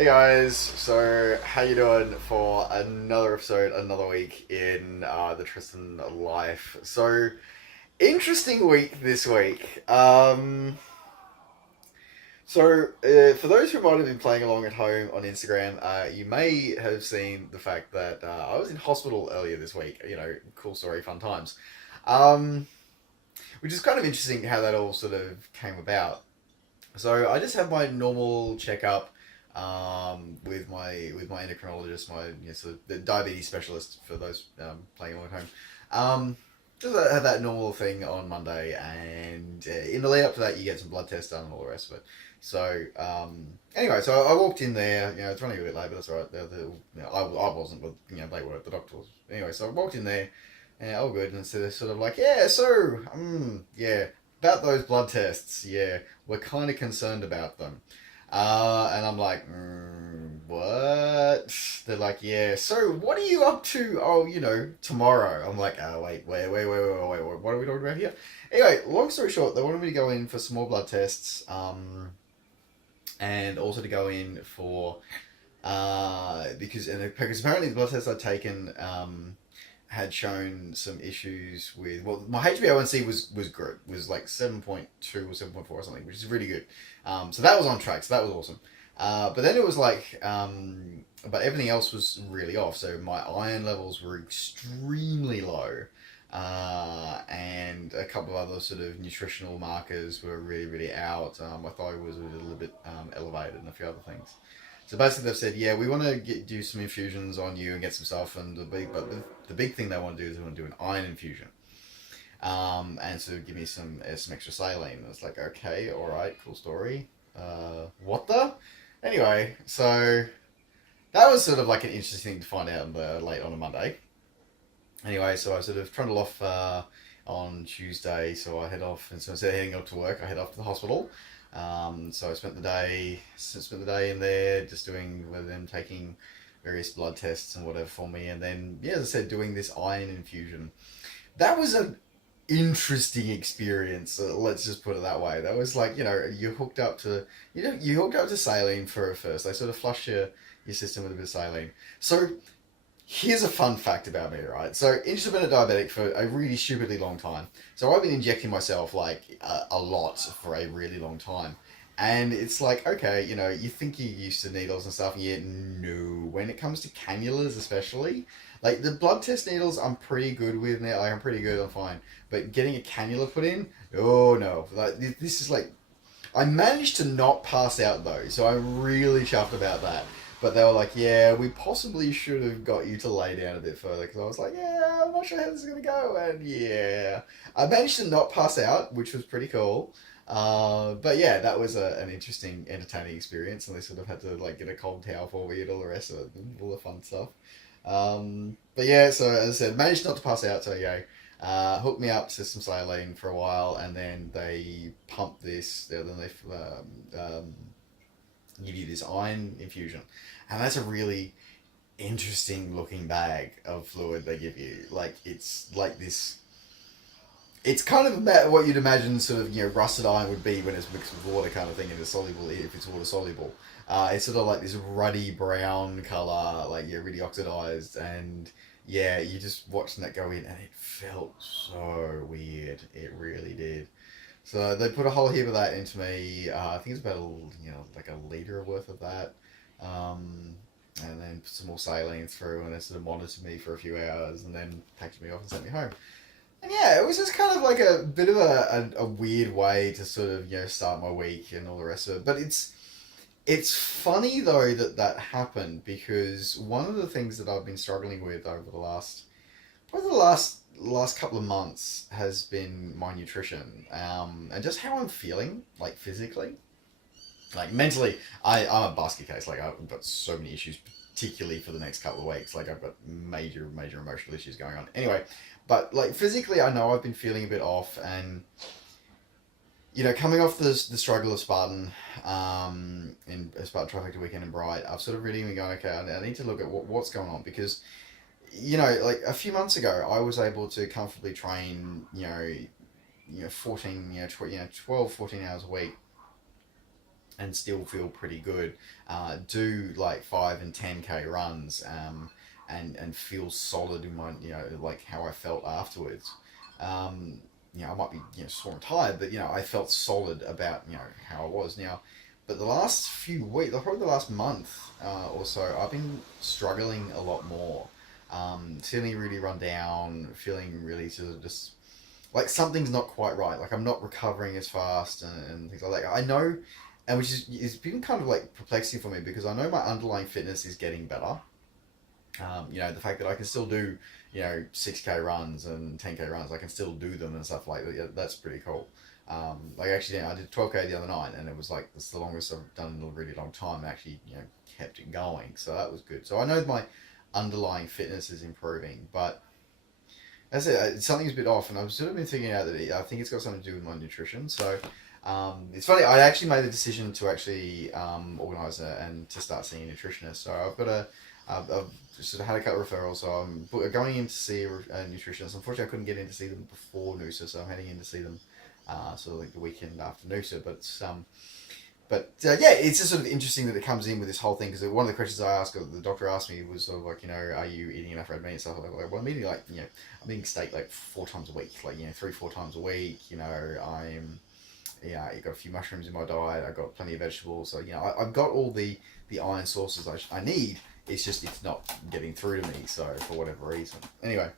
Hey guys, so how you doing for another episode, another week in the Tristan life? So interesting week this week. For those who might have been playing along at home on Instagram, you may have seen the fact that I was in hospital earlier this week. Cool story, fun times. Um, which is kind of interesting how that all sort of came about. So I just had my normal checkup with my endocrinologist, my sort of the diabetes specialist for those playing along at home. Um, just had that normal thing on Monday, and in the lead up to that, you get some blood tests done and all the rest of it. Anyway, so I walked in there. It's running a bit late, but that's all right. I wasn't, but they were. The doctor was. Anyway, so I walked in there, and all good. And so they're sort of like, yeah, about those blood tests. Yeah, we're kind of concerned about them. And I'm like, what? They're like, yeah. So what are you up to? Oh, tomorrow. I'm like, oh, wait. What are we talking about here? Anyway, long story short, they wanted me to go in for some more blood tests, and also to go in for because apparently the blood tests I'd taken had shown some issues with, well, my HbA1c was good, was like 7.2 or 7.4 or something, which is really good. So that was on track, so that was awesome. But then it was like, but everything else was really off. So my iron levels were extremely low, and a couple of other sort of nutritional markers were really, really out. My thyroid was a little bit elevated, and a few other things. So basically, they've said, yeah, we want to do some infusions on you and get some stuff. And the big thing they want to do is they want to do an iron infusion, and so give me some extra saline. And it's like, okay, all right, cool story. What the? Anyway, so that was sort of like an interesting thing to find out late on a Monday. Anyway, so I sort of trundle off on Tuesday, so I head off, and so instead of heading up to work, I head off to the hospital. So I spent the day in there just doing with them taking various blood tests and whatever for me, and then yeah, as I said, doing this iron infusion. That was an interesting experience. Let's just put it that way. That was like you hooked up to saline for first. They sort of flush your system with a bit of saline. So here's a fun fact about me, right? So, interested been a diabetic for a really stupidly long time. So, I've been injecting myself like a lot for a really long time. And it's like, okay, you think you're used to needles and stuff, and yet no. When it comes to cannulas, especially, like the blood test needles, I'm pretty good with now. Like, I'm pretty good, I'm fine. But getting a cannula put in, oh no. Like, this is like, I managed to not pass out though, so I'm really chuffed about that. But they were like, yeah, we possibly should have got you to lay down a bit further. Because I was like, yeah, I'm not sure how this is going to go. And yeah, I managed to not pass out, which was pretty cool. But yeah, that was an interesting, entertaining experience. And they sort of had to like get a cold towel for me and all the rest of it, all the fun stuff. But yeah, so as I said, managed not to pass out. So yeah, hooked me up to some saline for a while, and then they pumped this. Then they give you this iron infusion, and that's a really interesting looking bag of fluid they give you. Like it's like this. It's kind of about what you'd imagine sort of rusted iron would be when it's mixed with water, kind of thing, and it's soluble if it's water soluble. It's sort of like this ruddy brown color, like really oxidized, and yeah, you just watching that go in, and it felt so weird. It really did. So they put a whole heap of that into me. I think it's about like a liter worth of that, and then put some more saline through, and they sort of monitored me for a few hours, and then packed me off and sent me home. And yeah, it was just kind of like a bit of a weird way to sort of start my week and all the rest of it. But it's funny though that happened, because one of the things that I've been struggling with over the last couple of months has been my nutrition, and just how I'm feeling, like physically, like mentally. I'm a basket case. Like I've got so many issues, particularly for the next couple of weeks. Like I've got major emotional issues going on. Anyway, but like physically, I know I've been feeling a bit off, and coming off the struggle of Spartan, in Spartan Trifecta weekend in Bright, I've sort of really been going, okay, I need to look at what's going on, because like a few months ago, I was able to comfortably train, 14, 12, 14 hours a week, and still feel pretty good. Do like 5 and 10K runs, and feel solid in my, like how I felt afterwards. I might be, sore and tired, but I felt solid about, how I was now. But the last few weeks, probably the last month or so, I've been struggling a lot more. Feeling really run down, feeling really sort of just like something's not quite right. Like I'm not recovering as fast, and things like that. I know, and which is been kind of like perplexing for me, because I know my underlying fitness is getting better. The fact that I can still do, 6K runs and 10K runs, I can still do them and stuff like that. Yeah, that's pretty cool. Like actually, I did 12K the other night, and it was like, it's the longest I've done in a really long time. And actually, kept it going, so that was good. So I know my underlying fitness is improving, but as I said, something's a bit off, and I've sort of been thinking out that I think it's got something to do with my nutrition. So it's funny. I actually made the decision to actually organise and to start seeing a nutritionist. So I've sort of had a couple of referrals. So I'm going in to see a nutritionist. Unfortunately, I couldn't get in to see them before Noosa, so I'm heading in to see them sort of like the weekend after Noosa. Yeah, it's just sort of interesting that it comes in with this whole thing, because one of the questions I asked, the doctor asked me, was sort of like, are you eating enough red meat and stuff like that? Well, I'm eating like, I'm eating steak like 4 times a week, like, 3-4 times a week. I've got a few mushrooms in my diet. I've got plenty of vegetables. So, I've got all the iron sources I need. It's just, it's not getting through to me. So for whatever reason. Anyway,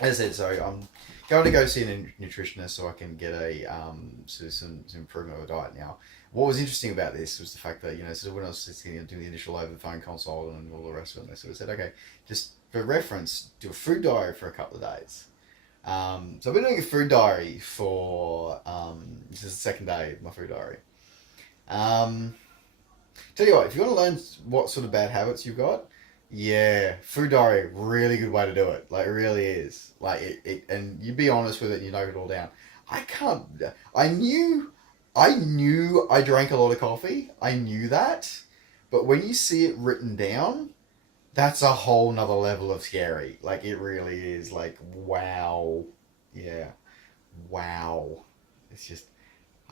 as I said, so I'm going to go see a nutritionist so I can get a some improvement of the diet now. What was interesting about this was the fact that, sort of when I was doing the initial over the phone consult and all the rest of it, they sort of said, okay, just for reference, do a food diary for a couple of days. So I've been doing a food diary for, this is the second day of my food diary. Tell you what, if you want to learn what sort of bad habits you've got, yeah, food diary, really good way to do it. Like, it really is. Like, and you be honest with it and you note it all down. I knew I drank a lot of coffee. I knew that. But when you see it written down, that's a whole nother level of scary. Like, it really is. Like, wow. Yeah. Wow. It's just,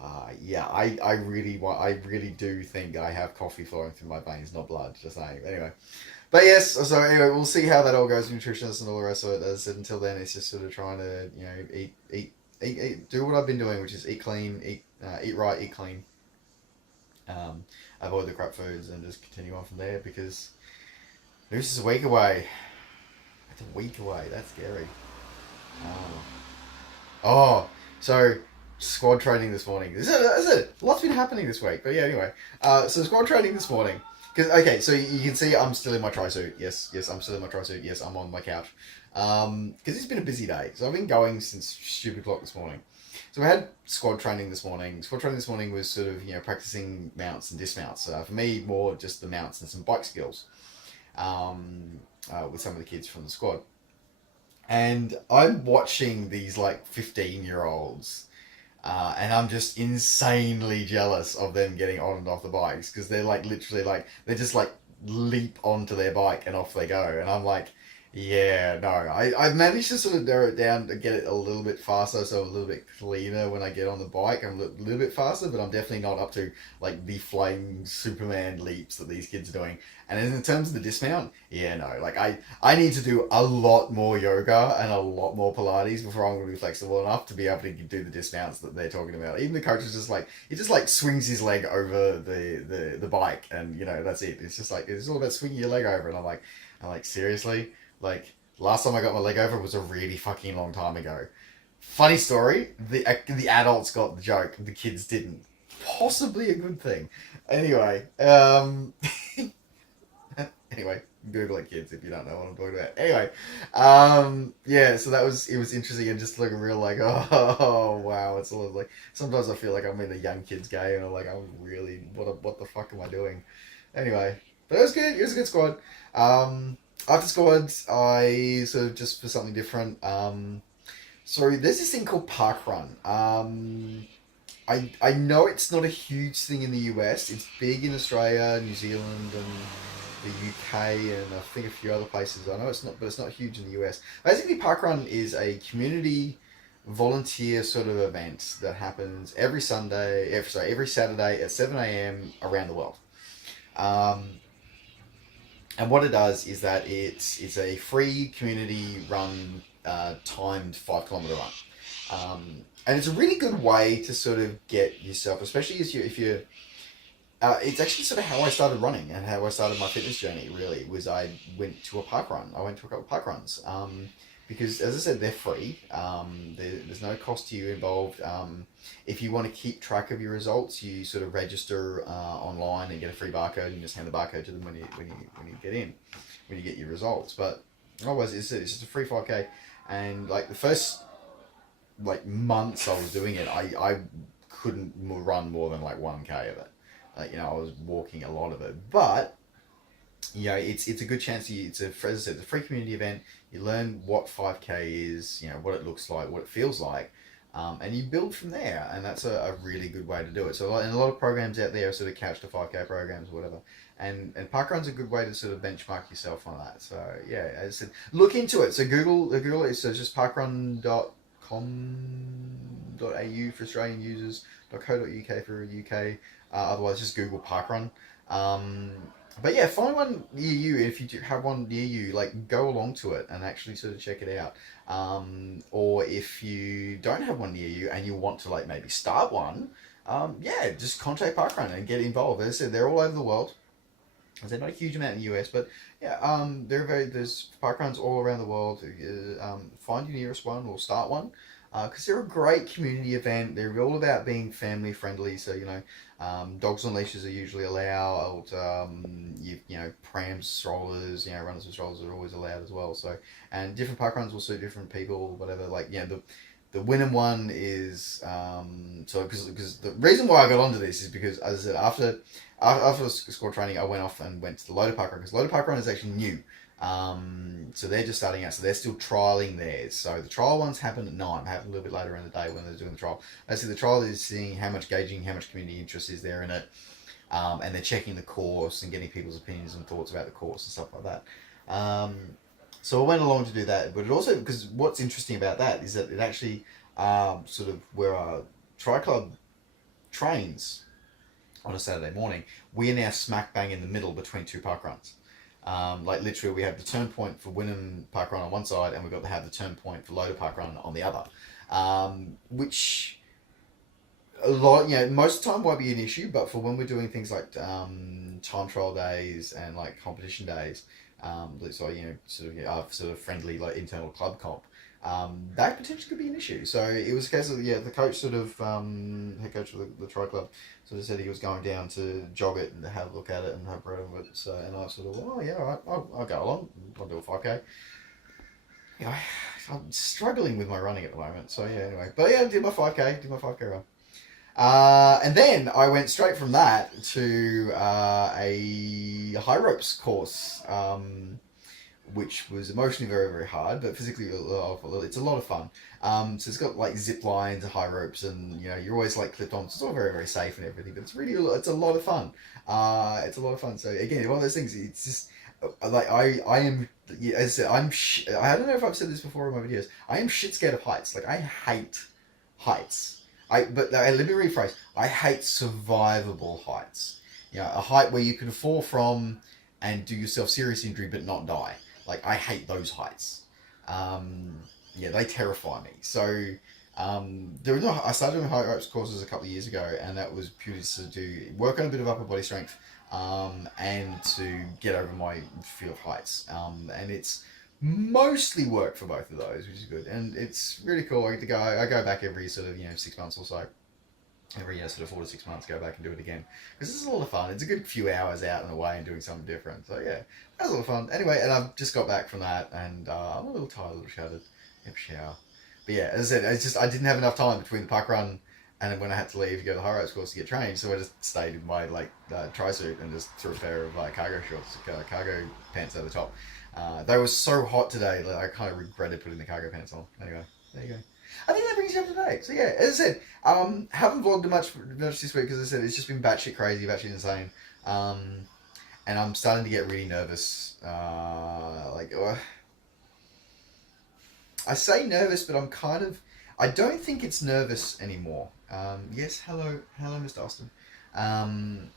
I really do think I have coffee flowing through my veins, not blood, just saying. Anyway. But yes, so anyway, we'll see how that all goes, nutritionists and all the rest of it. As I said, until then, it's just sort of trying to, eat, do what I've been doing, which is eat clean, eat right, eat clean, avoid the crap foods, and just continue on from there, because this is a week away. It's a week away. That's scary. So squad training this morning. Is it? Lots been happening this week. But yeah, anyway. So squad training this morning. Okay, so you can see I'm still in my tri-suit. Yes, I'm still in my tri-suit. Yes, I'm on my couch. Because it's been a busy day. So I've been going since stupid o'clock this morning. So we had squad training this morning. Squad training this morning was sort of, practicing mounts and dismounts. For me, more just the mounts and some bike skills. With some of the kids from the squad. And I'm watching these like 15-year-olds. And I'm just insanely jealous of them getting on and off the bikes, because they're like literally like, they just like leap onto their bike and off they go. And I'm like, yeah, no, I've managed to sort of narrow it down to get it a little bit faster, so a little bit cleaner when I get on the bike. I'm a little bit faster, but I'm definitely not up to like the flying Superman leaps that these kids are doing. And in terms of the dismount, yeah, no, like I need to do a lot more yoga and a lot more Pilates before I'm going to be flexible enough to be able to do the dismounts that they're talking about. Even the coach is just like, he just like swings his leg over the bike, and that's it. It's just like, it's all about swinging your leg over. And I'm like, seriously? Like, last time I got my leg over was a really fucking long time ago. Funny story, the adults got the joke, the kids didn't. Possibly a good thing. Anyway, anyway, Google it, kids, if you don't know what I'm talking about. Anyway, so it was interesting, and just like a real like, oh wow, it's all like, sometimes I feel like I'm in the young kids game, and I'm like, I'm really, what the fuck am I doing? Anyway, but it was good. It was a good squad. After squads, I sort of just for something different. So there's this thing called park run. I know it's not a huge thing in the US. It's big in Australia, New Zealand, and the UK, and I think a few other places. I know it's not, but it's not huge in the US. Basically, park run is a community volunteer sort of event that happens every every Saturday at 7 a.m. around the world. Um, and what it does is that it's a free community run timed 5 kilometer run. And it's a really good way to sort of get yourself, especially if you it's actually sort of how I started running and how I started my fitness journey. Really, was I went to a park run. I went to a couple of park runs because, as I said, they're free. There's no cost to you involved. If you want to keep track of your results, you sort of register online and get a free barcode, and you just hand the barcode to them when you get in, when you get your results. But otherwise, it's just a free 5K, and like the first like months I was doing it, I couldn't run more than like 1K of it. I was walking a lot of it, but it's a good chance. It's as I said, it's a free community event. You learn what 5K is, what it looks like, what it feels like, and you build from there. And that's a really good way to do it. So, and a lot of programs out there are sort of couch to 5K programs or whatever. And parkrun's a good way to sort of benchmark yourself on that. So yeah, as I said, look into it. So Google it. So just parkrun.com.au for Australian users, .co.uk for UK. Otherwise, just Google parkrun. But yeah, find one near you. If you do have one near you, like go along to it and actually sort of check it out. Or if you don't have one near you and you want to like maybe start one, just contact Parkrun and get involved. As I said, they're all over the world. There's not a huge amount in the US, but yeah, there's parkruns all around the world. Find your nearest one or start one. Because they're a great community event. They're all about being family friendly. So dogs on leashes are usually allowed. Prams, strollers, runners with strollers are always allowed as well. So, and different park runs will suit different people. Whatever. The Wynnum one is because the reason why I got onto this is because, as I said, after score training, I went to the Loader Park Run because Loader Park Run is actually new. So they're just starting out, so they're still trialing theirs. So the trial ones happen at 9, happen a little bit later in the day when they're doing the trial. Basically, the trial is seeing how much community interest is there in it, and they're checking the course and getting people's opinions and thoughts about the course and stuff like that. So I went along to do that, but it also, because what's interesting about that is that it actually sort of where our Tri Club trains on a Saturday morning, we're now smack bang in the middle between two park runs. Literally, we have the turn point for Wynnum Park Run on one side, and we've got to have the turn point for Loader Park Run on the other. Which most of the time won't be an issue, but for when we're doing things like time trial days and like competition days, sort of friendly like internal club comp, that potentially could be an issue. So it was a case of the coach sort of head coach of the Tri Club sort of said he was going down to jog it and to have a look at it and have read of it. So and I sort of all right, I'll go along. I'll do a 5K. I'm struggling with my running at the moment. So yeah, anyway, but yeah, I did my 5K run. And then I went straight from that to a high ropes course, which was emotionally very, very hard, but physically it's a lot of fun. So it's got like zip lines and high ropes, and you're always like clipped on. So it's all very, very safe and everything, but it's a lot of fun. It's a lot of fun. So again, one of those things. It's just like I am. As I said, I don't know if I've said this before in my videos. I am shit scared of heights. Like I hate heights. Let me rephrase. I hate survivable heights. A height where you can fall from and do yourself serious injury but not die. Like I hate those heights. They terrify me. So I started doing high ropes courses a couple of years ago, and that was purely to work on a bit of upper body strength, and to get over my fear of heights. And it's mostly work for both of those, which is good, and it's really cool. I go back every sort of 6 months or so, every sort of 4 to 6 months, go back and do it again because this is a lot of fun. It's a good few hours out and away and doing something different. So yeah, that's a lot of fun. Anyway, and I've just got back from that, and I'm a little tired, a little shattered. Have a shower. But yeah, as I said, I didn't have enough time between the park run and then when I had to leave to go to the high ropes course to get trained, so I just stayed in my tri suit and just threw a pair of cargo shorts, cargo pants over the top. They were so hot today that I kind of regretted putting the cargo pants on. Anyway, there you go. I think that brings you up to date. So yeah, as I said, haven't vlogged much this week because, as I said, it's just been batshit crazy, batshit insane. And I'm starting to get really nervous. I say nervous, but I don't think it's nervous anymore. Yes, hello, Mr. Austin. Um,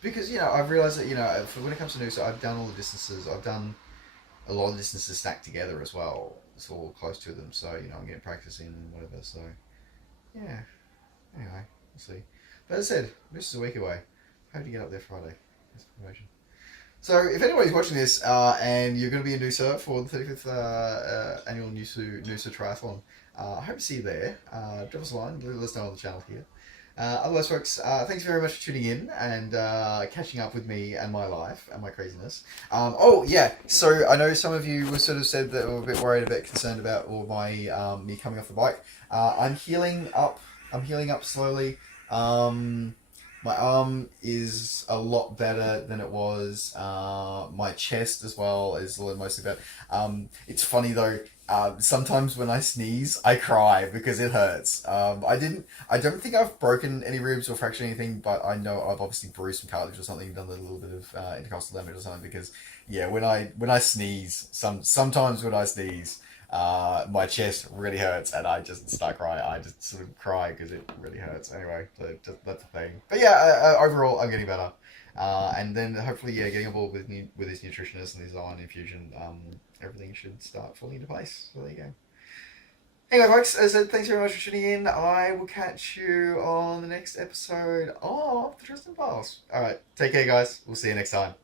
because I've realised that for when it comes to Noosa, I've done all the distances. I've done a lot of distances stacked together as well. It's all close to them, so I'm getting practice in and whatever. So yeah. Anyway, we'll see. But as I said, this is a week away. Hope to get up there Friday. That's information. So if anybody's watching this and you're going to be in Noosa for the 35th annual Noosa Triathlon, I hope to see you there. Drop us a line, let us know on the channel here. Otherwise, folks, thanks very much for tuning in and catching up with me and my life and my craziness. Oh, yeah, so I know some of you were sort of said that were a bit worried, a bit concerned about all my me coming off the bike. I'm healing up. I'm healing up slowly. My arm is a lot better than it was. My chest as well is mostly better. It's funny though. Sometimes when I sneeze, I cry because it hurts. I don't think I've broken any ribs or fractured anything, but I know I've obviously bruised some cartilage or something, done a little bit of intercostal damage or something. Because yeah, when I sneeze, sometimes when I sneeze, my chest really hurts and I just start crying. I just sort of cry because it really hurts. Anyway, so that's the thing. But yeah, overall, I'm getting better. And then hopefully, yeah, getting on board with this nutritionist and this iron infusion, everything should start falling into place. So there you go. Anyway, folks, as I said, thanks very much for tuning in. I will catch you on the next episode of the Tristan Files. All right, take care, guys. We'll see you next time.